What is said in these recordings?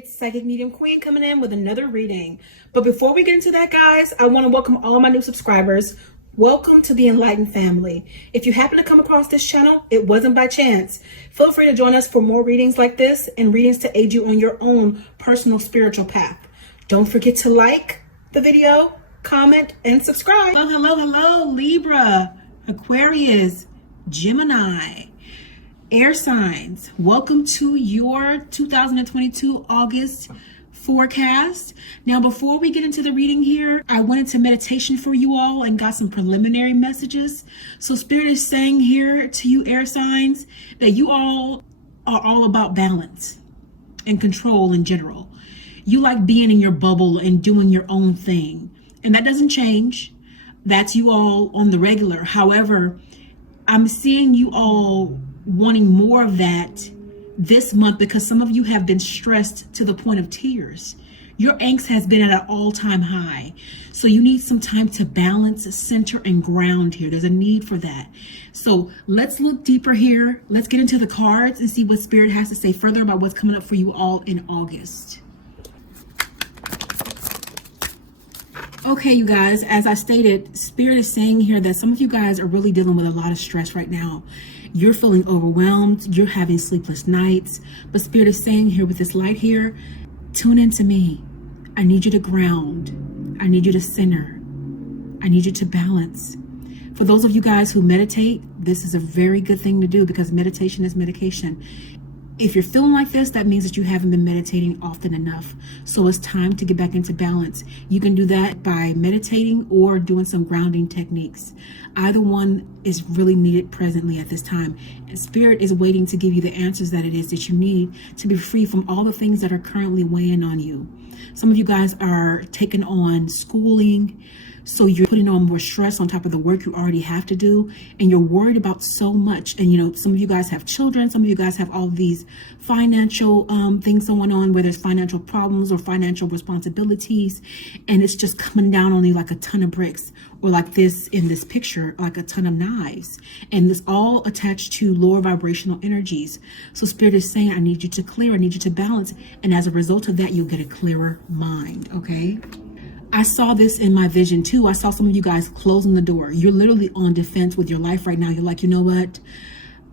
It's Psychic Medium Queen coming in with another reading. But before we get into that, guys, I want to welcome all my new subscribers. Welcome to the Enlightened family. If you happen to come across this channel, it wasn't by chance. Feel free to join us for more readings like this and readings to aid you on your own personal spiritual path. Don't forget to like the video, comment, and subscribe. Hello, Libra, Aquarius, Gemini, air signs. Welcome to your 2022 August forecast. Now, before we get into the reading here, I went into meditation for you all and got some preliminary messages. So Spirit is saying here to you air signs that you all are all about balance and control in general. You like being in your bubble and doing your own thing. And that doesn't change. That's you all on the regular. However, I'm seeing you all wanting more of that this month because some of you have been stressed to the point of tears. Your angst has been at an all-time high. So you need some time to balance, center, and ground here. There's a need for that. So let's look deeper here. Let's get into the cards and see what Spirit has to say further about what's coming up for you all in August. Okay, you guys, as I stated, Spirit is saying here that some of you guys are really dealing with a lot of stress right now. You're feeling overwhelmed. You're having sleepless nights. But Spirit is saying here with this light here, tune into me. I need you to ground. I need you to center. I need you to balance. For those of you guys who meditate, this is a very good thing to do because meditation is medication. If you're feeling like this, that means that you haven't been meditating often enough. So it's time to get back into balance. You can do that by meditating or doing some grounding techniques. Either one is really needed presently at this time. And Spirit is waiting to give you the answers that it is that you need to be free from all the things that are currently weighing on you. Some of you guys are taking on schooling. So you're putting on more stress on top of the work you already have to do, and you're worried about so much. And you know, some of you guys have children, some of you guys have all these financial things going on where there's financial problems or financial responsibilities, and it's just coming down on you like a ton of bricks, or like this in this picture, like a ton of knives. And this all attached to lower vibrational energies. So Spirit is saying, I need you to clear, I need you to balance, and as a result of that, you'll get a clearer mind, okay? I saw this in my vision too. I saw some of you guys closing the door. You're literally on defense with your life right now. You're like, you know what?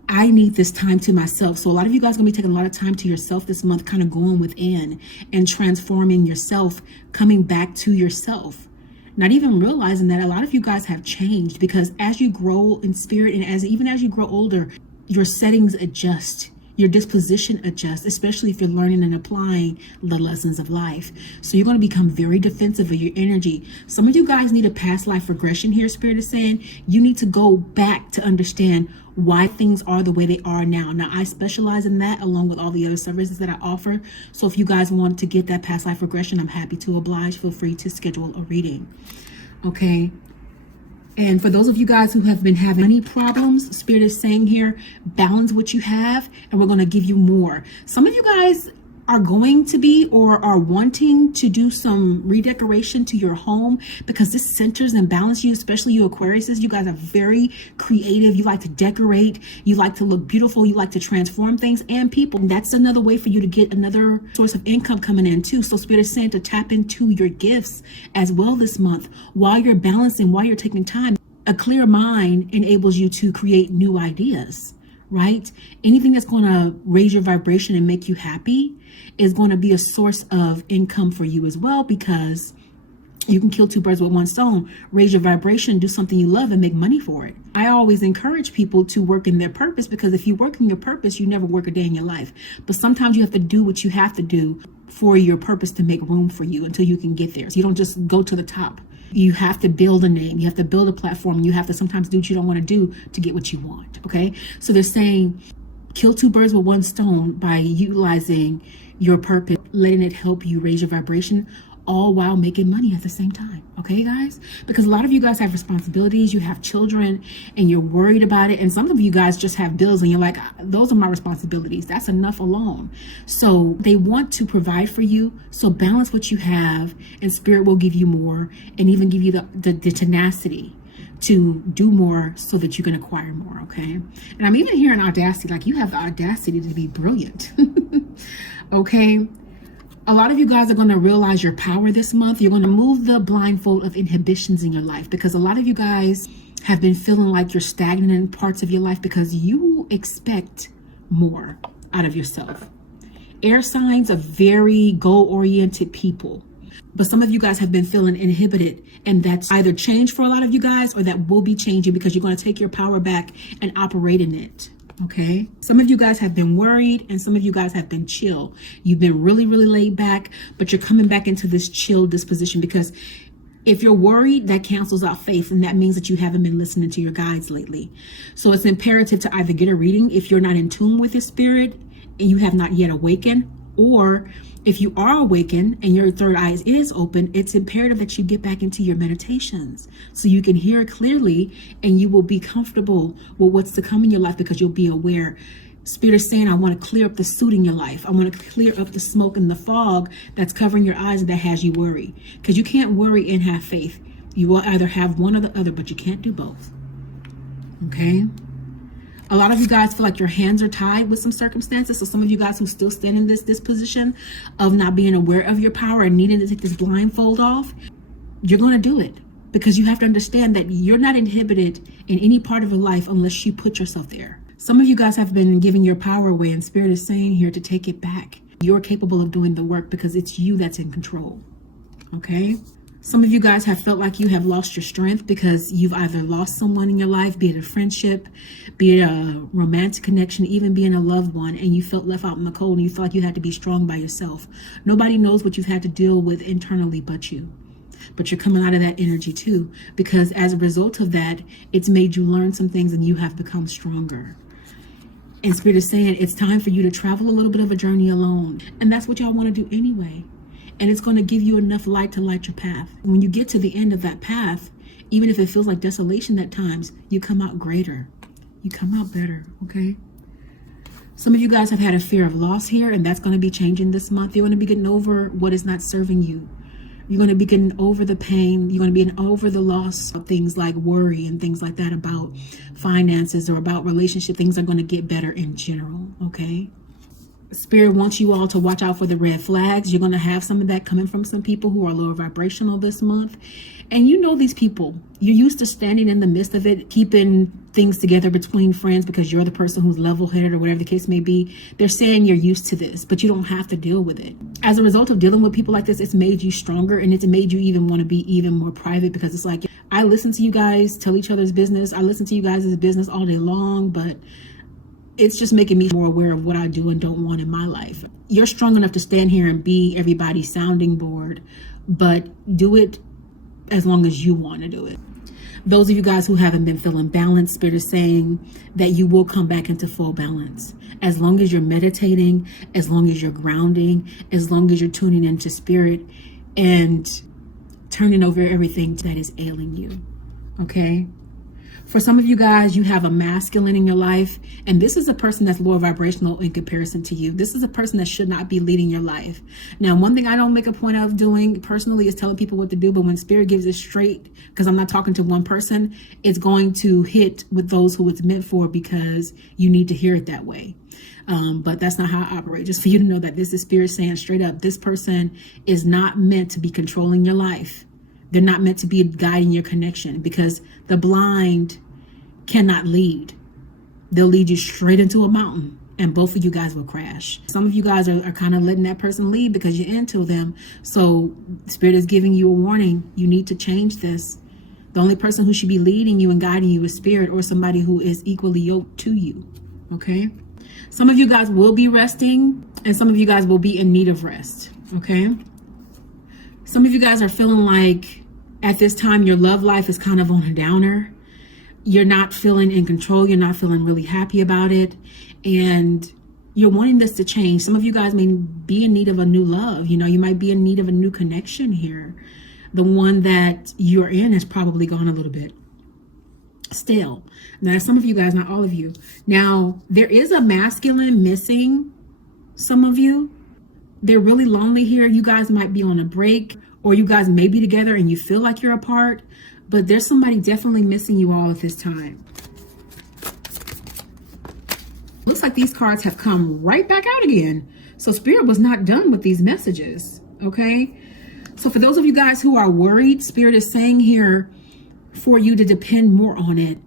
I need this time to myself. So a lot of you guys are going to be taking a lot of time to yourself this month, kind of going within and transforming yourself, coming back to yourself. Not even realizing that a lot of you guys have changed because as you grow in spirit and even as you grow older, your settings adjust. Your disposition adjusts, especially if you're learning and applying the lessons of life. So you're going to become very defensive of your energy. Some of you guys need a past life regression here, Spirit is saying. You need to go back to understand why things are the way they are now. Now, I specialize in that along with all the other services that I offer. So if you guys want to get that past life regression, I'm happy to oblige. Feel free to schedule a reading. Okay. And for those of you guys who have been having money problems, Spirit is saying here, balance what you have, and we're going to give you more. Some of you guys are going to be or are wanting to do some redecoration to your home because this centers and balances you, especially you Aquariuses. You guys are very creative. You like to decorate. You like to look beautiful. You like to transform things and people. And that's another way for you to get another source of income coming in too. So Spirit is saying to tap into your gifts as well this month while you're balancing, while you're taking time. A clear mind enables you to create new ideas, right? Anything that's going to raise your vibration and make you happy is going to be a source of income for you as well, because you can kill two birds with one stone, raise your vibration, do something you love and make money for it. I always encourage people to work in their purpose because if you work in your purpose, you never work a day in your life. But sometimes you have to do what you have to do for your purpose to make room for you until you can get there. So you don't just go to the top. You have to build a name. You have to build a platform. You have to sometimes do what you don't want to do to get what you want. Okay. So they're saying kill two birds with one stone by utilizing your purpose, letting it help you raise your vibration, all while making money at the same time. Okay, guys? Because a lot of you guys have responsibilities, you have children, and you're worried about it. And some of you guys just have bills and you're like, those are my responsibilities. That's enough alone. So they want to provide for you. So balance what you have and Spirit will give you more and even give you the tenacity to do more so that you can acquire more. Okay. And I'm even hearing audacity, like you have the audacity to be brilliant. Okay. A lot of you guys are going to realize your power this month. You're going to remove the blindfold of inhibitions in your life, because a lot of you guys have been feeling like you're stagnant in parts of your life because you expect more out of yourself. Air signs are very goal-oriented people. But some of you guys have been feeling inhibited, and that's either changed for a lot of you guys, or that will be changing because you're going to take your power back and operate in it. Okay. Some of you guys have been worried, and some of you guys have been chill. You've been really, really laid back, but you're coming back into this chill disposition, because if you're worried, that cancels out faith, and that means that you haven't been listening to your guides lately. So it's imperative to either get a reading if you're not in tune with your spirit and you have not yet awakened, or if you are awakened and your third eye is open, it's imperative that you get back into your meditations so you can hear clearly, and you will be comfortable with what's to come in your life, because you'll be aware. Spirit is saying, I want to clear up the soot in your life. I want to clear up the smoke and the fog that's covering your eyes that has you worry. Because you can't worry and have faith. You will either have one or the other, but you can't do both. Okay? A lot of you guys feel like your hands are tied with some circumstances. So some of you guys who still stand in this position of not being aware of your power and needing to take this blindfold off, you're going to do it, because you have to understand that you're not inhibited in any part of your life unless you put yourself there. Some of you guys have been giving your power away, and Spirit is saying here to take it back. You're capable of doing the work because it's you that's in control. Okay? Some of you guys have felt like you have lost your strength because you've either lost someone in your life, be it a friendship, be it a romantic connection, even being a loved one, and you felt left out in the cold, and you felt like you had to be strong by yourself. Nobody knows what you've had to deal with internally but you. But you're coming out of that energy too, because as a result of that, it's made you learn some things and you have become stronger. And Spirit is saying it's time for you to travel a little bit of a journey alone. And that's what y'all want to do anyway. And it's going to give you enough light to light your path. When you get to the end of that path, even if it feels like desolation at times, you come out greater. You come out better, okay? Some of you guys have had a fear of loss here, and that's going to be changing this month. You're going to be getting over what is not serving you. You're going to be getting over the pain. You're going to be getting over the loss of things like worry and things like that about finances or about relationship. Things are going to get better in general, okay? Spirit wants you all to watch out for the red flags. You're going to have some of that coming from some people who are lower vibrational this month. And you know these people. You're used to standing in the midst of it, keeping things together between friends because you're the person who's level-headed or whatever the case may be. They're saying you're used to this, but you don't have to deal with it. As a result of dealing with people like this, it's made you stronger, and it's made you even want to be even more private, because it's like, I listen to you guys tell each other's business. I listen to you guys' business all day long, but it's just making me more aware of what I do and don't want in my life. You're strong enough to stand here and be everybody's sounding board, but do it as long as you want to do it. Those of you guys who haven't been feeling balanced, Spirit is saying that you will come back into full balance. As long as you're meditating, as long as you're grounding, as long as you're tuning into Spirit and turning over everything that is ailing you. Okay? For some of you guys, you have a masculine in your life, and this is a person that's lower vibrational in comparison to you. This is a person that should not be leading your life. Now, one thing I don't make a point of doing personally is telling people what to do, but when Spirit gives it straight, because I'm not talking to one person, it's going to hit with those who it's meant for, because you need to hear it that way. But that's not how I operate. Just for you to know that this is Spirit saying straight up, this person is not meant to be controlling your life. They're not meant to be guiding your connection, because the blind cannot lead. They'll lead you straight into a mountain, and both of you guys will crash. Some of you guys are kind of letting that person lead because you're into them. So Spirit is giving you a warning. You need to change this. The only person who should be leading you and guiding you is Spirit, or somebody who is equally yoked to you. Okay? Some of you guys will be resting, and some of you guys will be in need of rest. Okay? Some of you guys are feeling like at this time your love life is kind of on a downer. You're not feeling in control. You're not feeling really happy about it. And you're wanting this to change. Some of you guys may be in need of a new love. You might be in need of a new connection here. The one that you're in has probably gone a little bit stale. Now, some of you guys, not all of you. Now, there is a masculine missing some of you. They're really lonely here. You guys might be on a break, or you guys may be together and you feel like you're apart, but there's somebody definitely missing you all at this time. Looks like these cards have come right back out again. So Spirit was not done with these messages, okay? So for those of you guys who are worried, Spirit is saying here for you to depend more on it.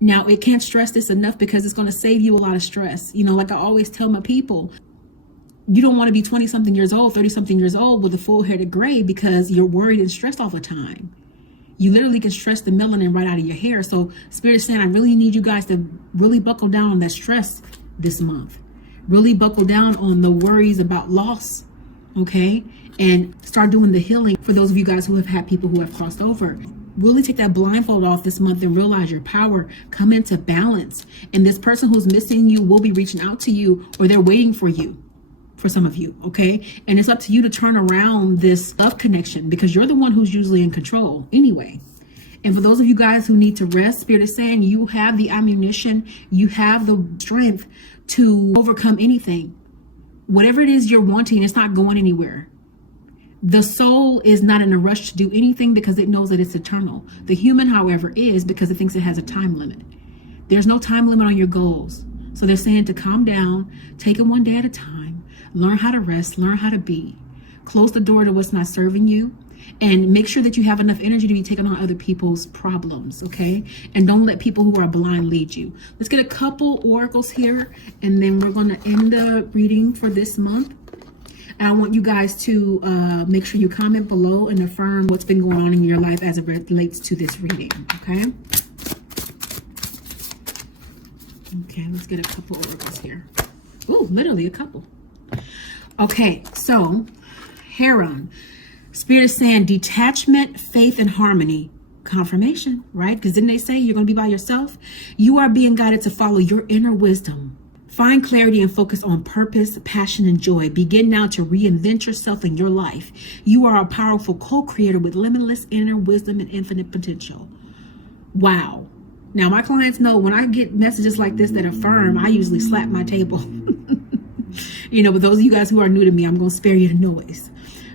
Now, it can't stress this enough because it's going to save you a lot of stress. You know, like I always tell my people, you don't want to be 20 something years old, 30 something years old with a full head of gray because you're worried and stressed all the time. You literally can stress the melanin right out of your hair. So Spirit is saying, I really need you guys to really buckle down on that stress this month. Really buckle down on the worries about loss, okay? And start doing the healing for those of you guys who have had people who have crossed over. Really take that blindfold off this month and realize your power. Come into balance. And this person who's missing you will be reaching out to you, or they're waiting for you, for some of you, okay? And it's up to you to turn around this love connection because you're the one who's usually in control anyway. And for those of you guys who need to rest, Spirit is saying you have the ammunition, you have the strength to overcome anything. Whatever it is you're wanting, it's not going anywhere. The soul is not in a rush to do anything because it knows that it's eternal. The human, however, is because it thinks it has a time limit. There's no time limit on your goals. So they're saying to calm down, take it one day at a time, learn how to rest, learn how to be, close the door to what's not serving you, and make sure that you have enough energy to be taking on other people's problems, okay? And don't let people who are blind lead you. Let's get a couple oracles here, and then we're going to end the reading for this month. And I want you guys to make sure you comment below and affirm what's been going on in your life as it relates to this reading, okay? Okay, let's get a couple oracles here. Oh, literally a couple. Okay, so Heron. Spirit is saying detachment, faith, and harmony. Confirmation, right? Because didn't they say you're going to be by yourself? You are being guided to follow your inner wisdom. Find clarity and focus on purpose, passion, and joy. Begin now to reinvent yourself in your life. You are a powerful co-creator with limitless inner wisdom and infinite potential. Wow. Now, my clients know when I get messages like this that affirm, I usually slap my table. You know, but those of you guys who are new to me, I'm going to spare you the noise.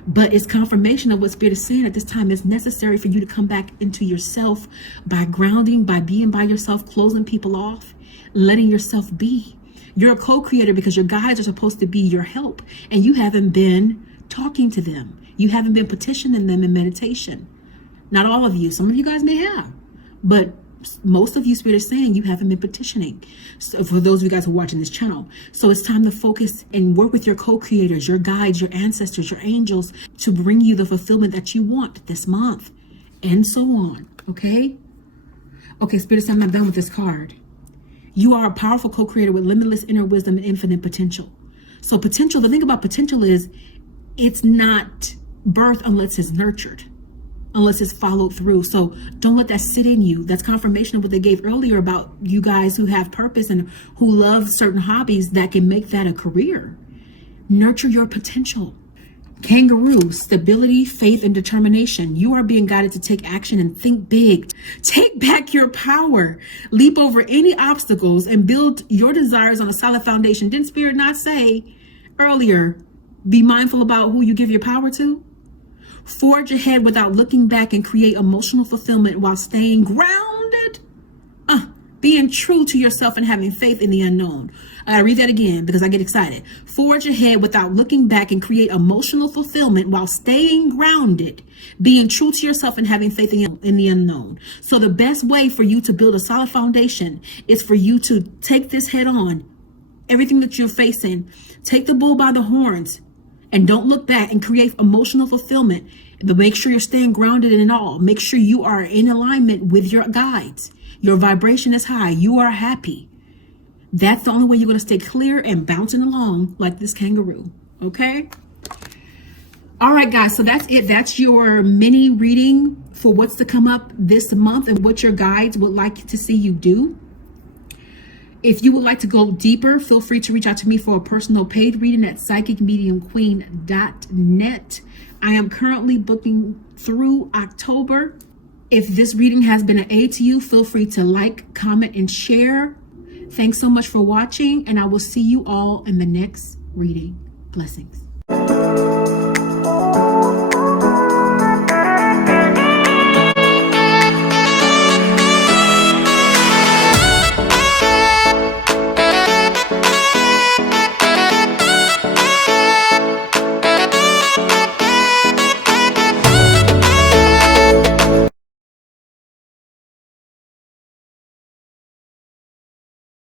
But it's confirmation of what Spirit is saying at this time. It's necessary for you to come back into yourself by grounding, by being by yourself, closing people off, letting yourself be. You're a co-creator because your guides are supposed to be your help, and you haven't been talking to them. You haven't been petitioning them in meditation. Not all of you. Some of you guys may have, but most of you, Spirit is saying, you haven't been petitioning. So for those of you guys who are watching this channel, so it's time to focus and work with your co-creators, your guides, your ancestors, your angels to bring you the fulfillment that you want this month, and so on. Okay, Spirit is saying, I'm not done with this card. You are a powerful co-creator with limitless inner wisdom and infinite potential. So potential, the thing about potential is it's not birth unless it's nurtured, unless it's followed through. So don't let that sit in you. That's confirmation of what they gave earlier about you guys who have purpose and who love certain hobbies that can make that a career. Nurture your potential. Kangaroo, stability, faith, and determination. You are being guided to take action and think big. Take back your power. Leap over any obstacles and build your desires on a solid foundation. Didn't Spirit not say earlier, be mindful about who you give your power to? Forge ahead without looking back and create emotional fulfillment while staying grounded. Being true to yourself and having faith in the unknown. I gotta read that again because I get excited. Forge ahead without looking back and create emotional fulfillment while staying grounded. Being true to yourself and having faith in the unknown. So the best way for you to build a solid foundation is for you to take this head on. Everything that you're facing. Take the bull by the horns. And don't look back and create emotional fulfillment. But make sure you're staying grounded in it all. Make sure you are in alignment with your guides. Your vibration is high. You are happy. That's the only way you're going to stay clear and bouncing along like this kangaroo. Okay? All right, guys. So that's it. That's your mini reading for what's to come up this month and what your guides would like to see you do. If you would like to go deeper, feel free to reach out to me for a personal paid reading at psychicmediumqueen.net. I am currently booking through October. If this reading has been an aid to you, feel free to like, comment, and share. Thanks so much for watching, and I will see you all in the next reading. Blessings.